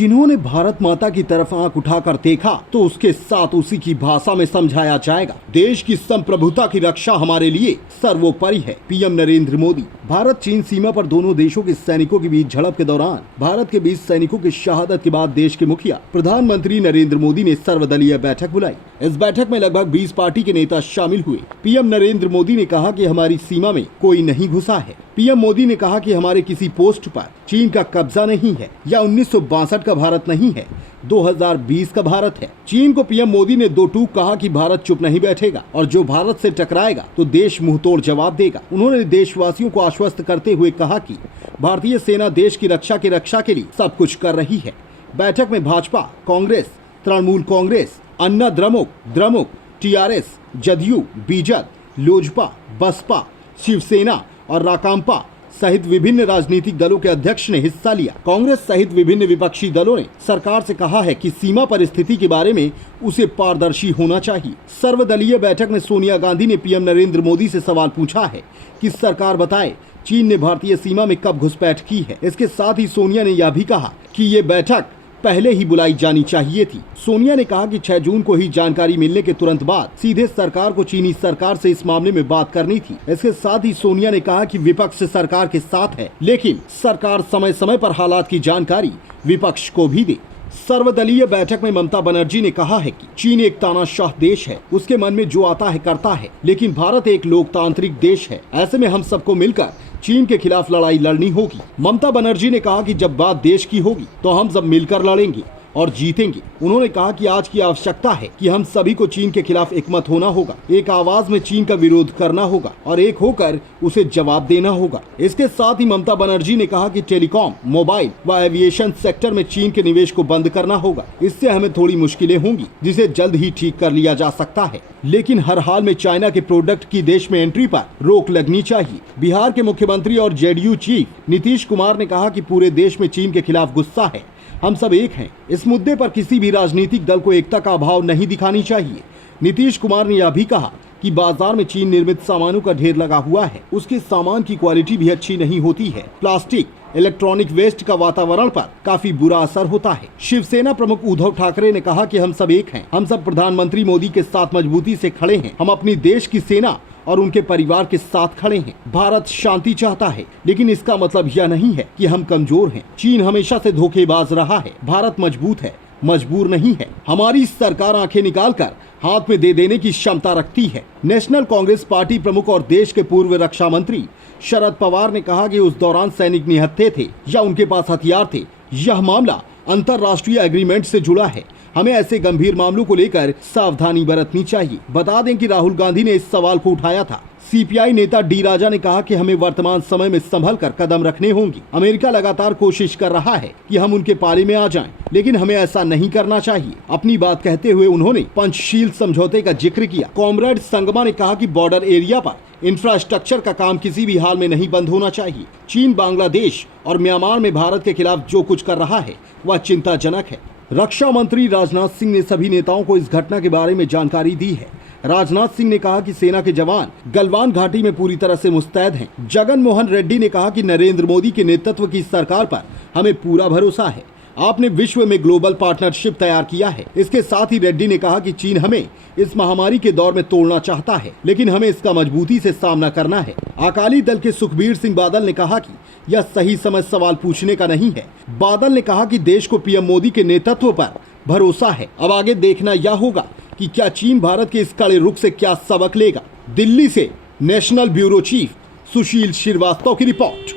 जिन्होंने भारत माता की तरफ आंख उठाकर देखा तो उसके साथ उसी की भाषा में समझाया जाएगा। देश की संप्रभुता की रक्षा हमारे लिए सर्वोपरि है। पीएम नरेंद्र मोदी। भारत चीन सीमा पर दोनों देशों के सैनिकों के बीच झड़प के दौरान भारत के 20 सैनिकों की शहादत के बाद देश के मुखिया प्रधानमंत्री नरेंद्र मोदी ने सर्वदलीय बैठक बुलाई। इस बैठक में लगभग 20 पार्टी के नेता शामिल हुए। पीएम नरेंद्र मोदी ने कहा कि हमारी सीमा में कोई नहीं घुसा है। पीएम मोदी ने कहा कि हमारे किसी पोस्ट पर चीन का कब्जा नहीं है या 1962 का भारत नहीं है, 2020 का भारत है। चीन को पीएम मोदी ने दो टूक कहा कि भारत चुप नहीं बैठेगा और जो भारत से टकराएगा तो देश मुंहतोड़ जवाब देगा। उन्होंने देशवासियों को आश्वस्त करते हुए कहा कि भारतीय सेना देश की रक्षा के लिए सब कुछ कर रही है। बैठक में भाजपा, कांग्रेस, तृणमूल कांग्रेस, अन्ना द्रमुक, टीआरएस, जदयू, बीजेपी, लोजपा, बसपा, शिवसेना और राकांपा सहित विभिन्न राजनीतिक दलों के अध्यक्ष ने हिस्सा लिया। कांग्रेस सहित विभिन्न विपक्षी दलों ने सरकार से कहा है कि सीमा पर स्थिति के बारे में उसे पारदर्शी होना चाहिए। सर्वदलीय बैठक में सोनिया गांधी ने पीएम नरेंद्र मोदी से सवाल पूछा है कि सरकार बताए चीन ने भारतीय सीमा में कब घुसपैठ की है। इसके साथ ही सोनिया ने यह भी कहा कि ये बैठक पहले ही बुलाई जानी चाहिए थी। सोनिया ने कहा कि 6 जून को ही जानकारी मिलने के तुरंत बाद सीधे सरकार को चीनी सरकार से इस मामले में बात करनी थी। इसके साथ ही सोनिया ने कहा कि विपक्ष सरकार के साथ है, लेकिन सरकार समय समय पर हालात की जानकारी विपक्ष को भी दे। सर्वदलीय बैठक में ममता बनर्जी ने कहा है कि चीन एक तानाशाह देश है, उसके मन में जो आता है करता है, लेकिन भारत एक लोकतांत्रिक देश है। ऐसे में हम सबको मिलकर चीन के खिलाफ लड़ाई लड़नी होगी। ममता बनर्जी ने कहा कि जब बात देश की होगी तो हम सब मिलकर लड़ेंगे और जीतेंगे। उन्होंने कहा कि आज की आवश्यकता है कि हम सभी को चीन के खिलाफ एकमत होना होगा, एक आवाज में चीन का विरोध करना होगा और एक होकर उसे जवाब देना होगा। इसके साथ ही ममता बनर्जी ने कहा कि टेलीकॉम, मोबाइल व एविएशन सेक्टर में चीन के निवेश को बंद करना होगा। इससे हमें थोड़ी मुश्किलें होंगी, जिसे जल्द ही ठीक कर लिया जा सकता है, लेकिन हर हाल में चाइना के प्रोडक्ट की देश में एंट्री पर रोक लगनी चाहिए। बिहार के मुख्यमंत्री और जेडीयू चीफ नीतीश कुमार ने कहा कि पूरे देश में चीन के खिलाफ गुस्सा है, हम सब एक हैं। इस मुद्दे पर किसी भी राजनीतिक दल को एकता का अभाव नहीं दिखानी चाहिए। नीतीश कुमार ने यह भी कहा कि बाजार में चीन निर्मित सामानों का ढेर लगा हुआ है, उसके सामान की क्वालिटी भी अच्छी नहीं होती है। प्लास्टिक, इलेक्ट्रॉनिक वेस्ट का वातावरण पर काफी बुरा असर होता है। शिवसेना प्रमुख उद्धव ठाकरे ने कहा कि हम सब एक हैं, हम सब प्रधानमंत्री मोदी के साथ मजबूती से खड़े हैं। हम अपनी देश की सेना और उनके परिवार के साथ खड़े हैं। भारत शांति चाहता है, लेकिन इसका मतलब यह नहीं है कि हम कमजोर हैं। चीन हमेशा से धोखेबाज रहा है, भारत मजबूत है, मजबूर नहीं है। हमारी सरकार आंखें निकालकर हाथ में दे देने की क्षमता रखती है। नेशनल कांग्रेस पार्टी प्रमुख और देश के पूर्व रक्षा मंत्री शरद पवार ने कहा कि उस दौरान सैनिक निहत्थे थे या उनके पास हथियार थे। यह मामला अंतर्राष्ट्रीय एग्रीमेंट से जुड़ा है। हमें ऐसे गंभीर मामलों को लेकर सावधानी बरतनी चाहिए। बता दें कि राहुल गांधी ने इस सवाल को उठाया था। सीपीआई नेता डी राजा ने कहा कि हमें वर्तमान समय में संभल कर कदम रखने होंगे। अमेरिका लगातार कोशिश कर रहा है कि हम उनके पाले में आ जाएं, लेकिन हमें ऐसा नहीं करना चाहिए। अपनी बात कहते हुए उन्होंने पंचशील समझौते का जिक्र किया। कॉमरेड संगमा ने कहा कि बॉर्डर एरिया पर इंफ्रास्ट्रक्चर का काम किसी भी हाल में नहीं बंद होना चाहिए। चीन, बांग्लादेश और म्यांमार में भारत के खिलाफ जो कुछ कर रहा है वह चिंताजनक है। रक्षा मंत्री राजनाथ सिंह ने सभी नेताओं को इस घटना के बारे में जानकारी दी है। राजनाथ सिंह ने कहा कि सेना के जवान गलवान घाटी में पूरी तरह से मुस्तैद हैं। जगन मोहन रेड्डी ने कहा कि नरेंद्र मोदी के नेतृत्व की सरकार पर हमें पूरा भरोसा है। आपने विश्व में ग्लोबल पार्टनरशिप तैयार किया है। इसके साथ ही रेड्डी ने कहा कि चीन हमें इस महामारी के दौर में तोड़ना चाहता है, लेकिन हमें इसका मजबूती से सामना करना है। अकाली दल के सुखबीर सिंह बादल ने कहा कि यह सही समय सवाल पूछने का नहीं है। बादल ने कहा कि देश को पीएम मोदी के नेतृत्व पर भरोसा है। अब आगे देखना यह होगा कि क्या चीन भारत के इस कड़े रुख से क्या सबक लेगा। दिल्ली से नेशनल ब्यूरो चीफ सुशील श्रीवास्तव की रिपोर्ट।